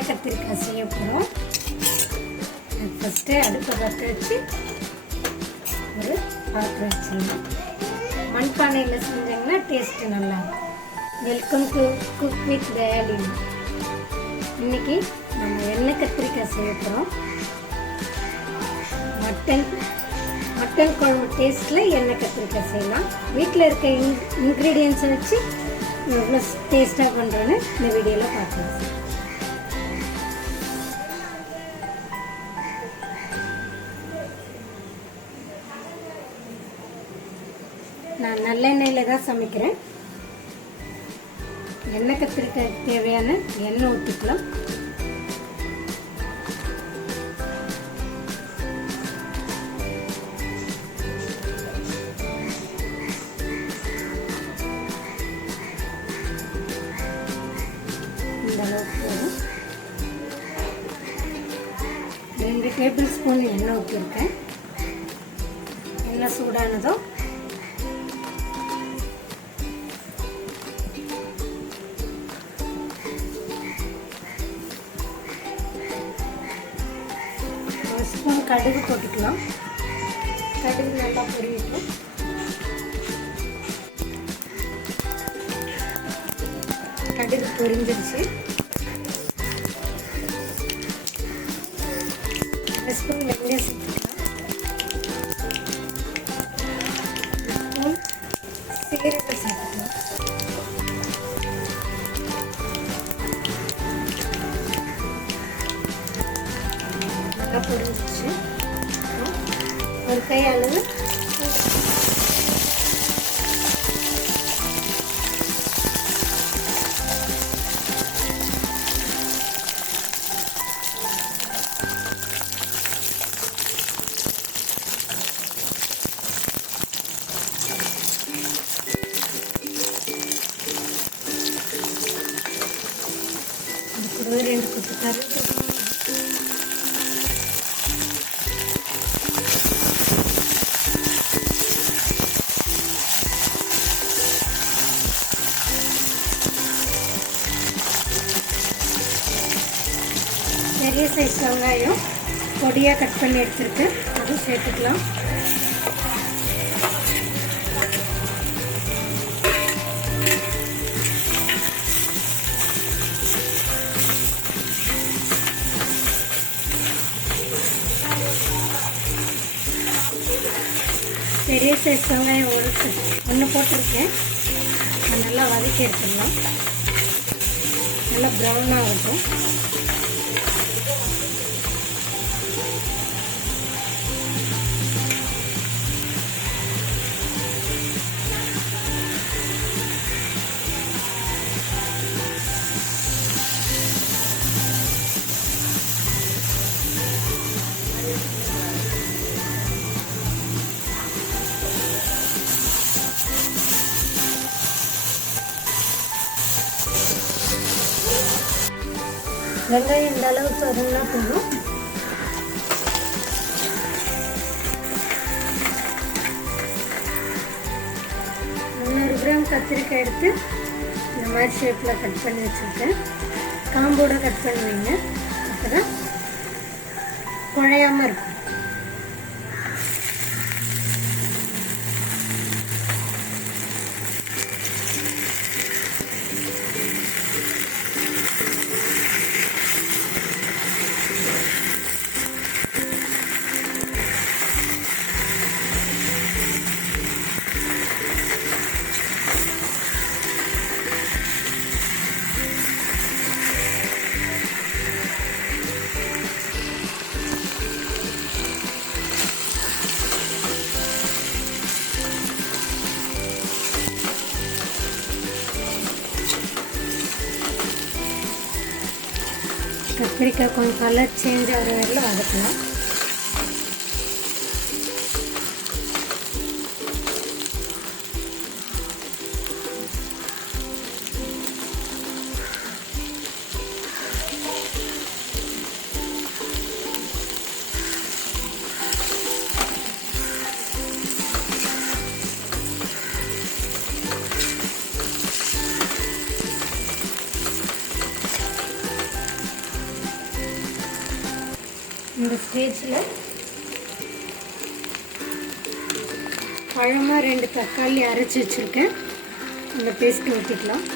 எண்ணெய் கத்திரிக்காய் செய்ய போகிறோம். ஃபஸ்ட்டு அடுப்பை பற்ற வச்சு ஒரு பாத்திரம் வச்சிடலாம். மண்பானையில் செஞ்சாங்கன்னா டேஸ்ட்டு நல்லாயிருக்கும். Welcome to cook with Dayalini. இன்றைக்கி நம்ம எண்ணெய் கத்திரிக்காய் செய்ய போகிறோம். மட்டன் குழம்பு டேஸ்ட்டில் எண்ணெய் கத்திரிக்காய் செய்யலாம். வீட்டில் இருக்க இன்க்ரீடியன்ஸை வச்சு எவ்வளோ டேஸ்ட்டாக பண்ணுறோன்னு இந்த வீடியோவில் பார்க்கலாம். நான் நல்லெண்ணெயில் தான் சமைக்கிறேன். எண்ணெய் கத்திரிக்காய் தேவையான எண்ணெய் ஊற்றிக்கலாம். இந்த அளவுக்கு போதும். 2 டேபிள் ஸ்பூன் எண்ணெய் ஊற்றிருக்கேன். எண்ணெய் சூடானதும் ஸ்பூன் கடுகு போட்டுக்கலாம். கடுகு நல்லா பொரியட்டும். கடுகு பொரிஞ்சிருச்சு. ஸ்பூன் வெங்காயம் சேர்த்துக்கலாம். ஸ்பூன் சீரகத்தை சேர்த்துக்கலாம். நல்லா பொரிஞ்சிச்சு. ஒரு கை அளவு கூடவே 2 கொத்து கருவேப்பிலை. பெரிய சைஸ் வெங்காயம் பொடியாக கட் பண்ணி எடுத்துருக்கேன். அதுவும் சேர்த்துக்கலாம். பெரிய சைஸ் வெங்காயம் ஒன்று போட்டிருக்கேன். அது நல்லா வதக்கி எடுத்துடலாம். நல்லா ப்ரௌனாக இருக்கும். வெங்காயம் இந்த அளவுக்கு வதங்கினா போதும். கிராம் கத்திரிக்காய் எடுத்து இந்த மாதிரி ஷேப்பில் கட் பண்ணி வச்சுருக்கேன். காம்போட கட் பண்ணுவீங்க, அப்போ தான் குழையாமல் இருக்கும். கத்திரிக்காய் கொஞ்சம் கலர் சேஞ்ச் ஆகிற வரையில் வதக்கலாம். இந்த ஸ்டேஜில் பழமாக 2 தக்காளி அரைச்சி வச்சுருக்கேன், அந்த பேஸ்ட்டு ஊற்றிக்கலாம்.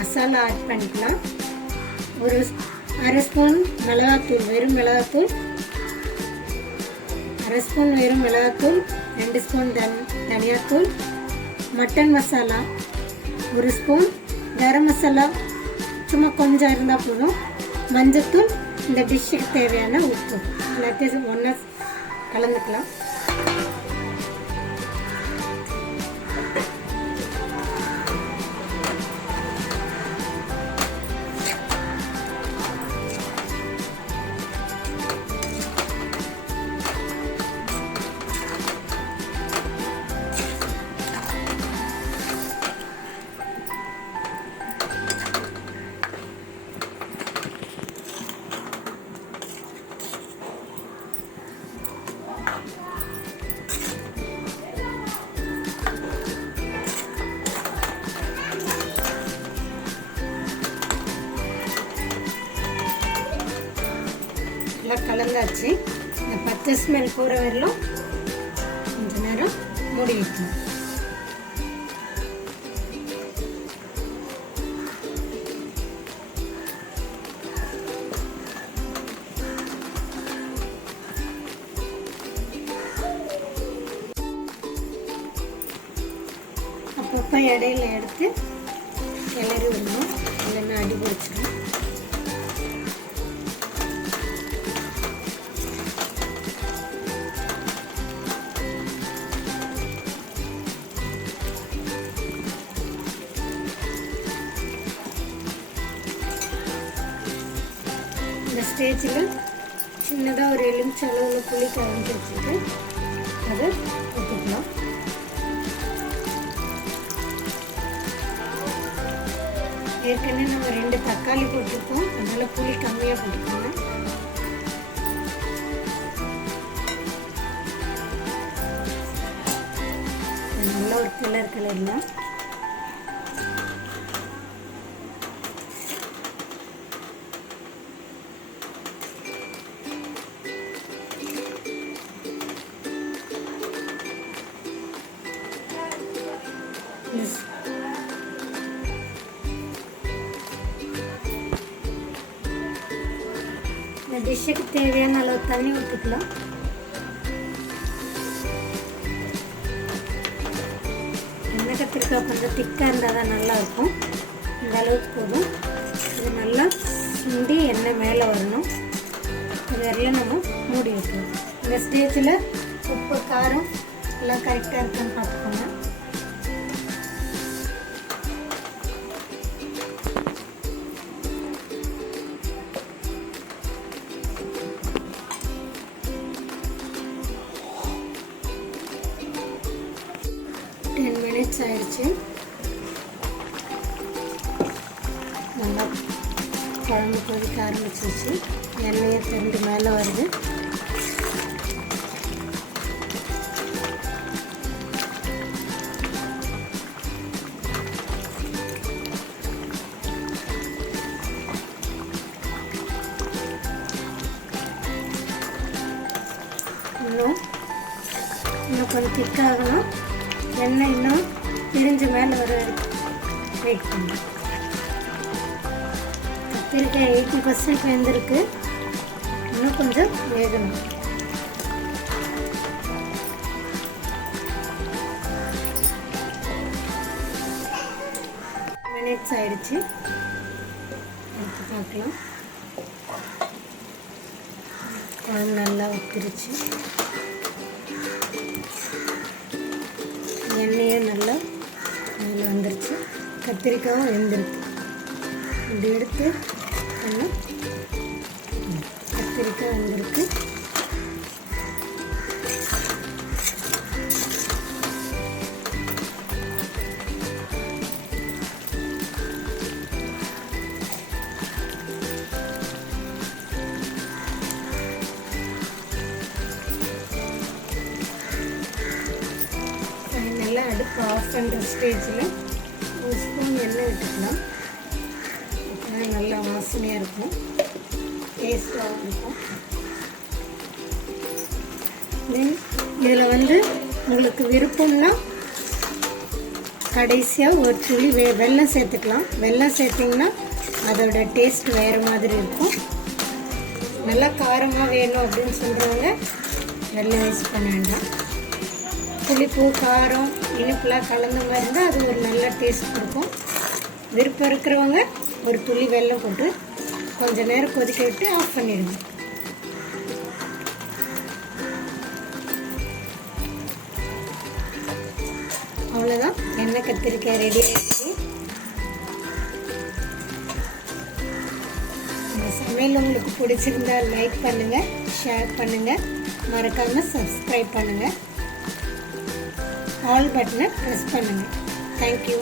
மசாலா ஆட் பண்ணிக்கலாம். ஒரு 1/2 ஸ்பூன் மிளகாத்தூள், வெறும் மிளகாத்தூள், 1/2 ஸ்பூன் வெறும் மிளகாத்தூள், 2 ஸ்பூன் தனியாத்தூள், மட்டன் மசாலா 1 ஸ்பூன், கரம் மசாலா சும்மா கொஞ்சம் இருந்தால் போதும், மஞ்சத்தூள், இந்த டிஷ்ஷுக்கு தேவையான உப்பு எல்லாத்தையும் ஒன்றா கலந்துக்கலாம். நல்லா கலந்தாச்சு. இந்த பச்சை ஸ்மெல் போகிற வரலும் கொஞ்ச நேரம் மூடி வைக்கணும். அப்பப்போ இடையில எடுத்து கிளறி விடணும், இல்லைன்னா அடி பிடிச்சிடும். இந்த ஸ்டேஜில் சின்னதாக ஒரு எலுமிச்சை அளவில் புளி கரைஞ்சி வச்சுட்டு அதை ஊற்றிக்கலாம். ஏற்கனவே நம்ம 2 தக்காளி போட்டிருக்கோம், அதனால் புளி கம்மியாக போட்டுக்கோங்க. நல்ல ஒரு கிளறலாம். இந்த டிஷ்ஷுக்கு தேவையான அளவு தண்ணி ஊற்றிக்கலாம். எண்ணெய் கத்திரிக்காய் கொஞ்சம் திக்காக இருந்தால் தான் நல்லாயிருக்கும். இந்த அளவுக்கு போதும். இது நல்லா சுண்டி எண்ணெய் மேலே வரணும். இது வரையும் நம்ம மூடி வைக்கணும். இந்த ஸ்டேஜில் உப்பு காரம் எல்லாம் கரெக்டாக இருக்குன்னு பார்த்துக்கோங்க. ஆயிடுச்சு. நல்லா குழம்பு கொதிக்க ஆரம்பிச்சிருச்சு. எண்ணெயை திரண்டு மேலே வருது. இன்னும் கொஞ்சம் திக்காகணும். எண்ணெய் இன்னும் பிரிஞ்சு மேலே வர வெயிட் பண்ணணும். கத்திரிக்காய் 80% வெந்திருக்கு. இன்னும் கொஞ்சம் வேகணும். மினிட்ஸ் ஆயிடுச்சு. எடுத்து பார்க்கலாம். குழம்பு நல்லா ஊற்றிருச்சு. எண்ணெயும் நல்லா அதில் வந்துருச்சு. கத்திரிக்காயும் வெந்திருக்கு. இப்படி எடுத்து கத்திரிக்காய் வெந்திருக்கு. நல்லா அடுப்பு ஆஃப் பண்ணுற ஸ்டேஜில் ஒரு ஸ்பூன் எண்ணெய் விட்டுக்கலாம். நல்லா வாசனையாக இருக்கும், டேஸ்ட்டாகவும் இருக்கும். தென் இதில் உங்களுக்கு விருப்பம்னா கடைசியாக ஒரு துளி வெல்லம் சேர்த்துக்கலாம். வெல்லம் சேர்த்திங்கன்னா அதோட டேஸ்ட் வேறு மாதிரி இருக்கும். நல்லா காரமாக வேணும் அப்படின்னு சொல்கிறவங்க வெல்லம் யூஸ் பண்ண வேண்டாம். புளிப்பு காரம் இனிப்புலாம் கலந்த மாதிரி இருந்தால் அது ஒரு நல்ல டேஸ்ட் கொடுக்கும். விருப்பம் இருக்கிறவங்க ஒரு துளி வெல்லம் போட்டு கொஞ்சம் நேரம் கொதிக்க விட்டு ஆஃப் பண்ணிடுங்க. அவ்வளோதான், எண்ணெய் கத்திரிக்காய் ரெடி ஆகிடுச்சு. இந்த சமையல் உங்களுக்கு பிடிச்சிருந்தா லைக் பண்ணுங்கள், ஷேர் பண்ணுங்கள், மறக்காமல் சப்ஸ்கிரைப் பண்ணுங்கள், ஆல் பட்டனை ப்ரெஸ் பண்ணுங்கள். தேங்க்யூ.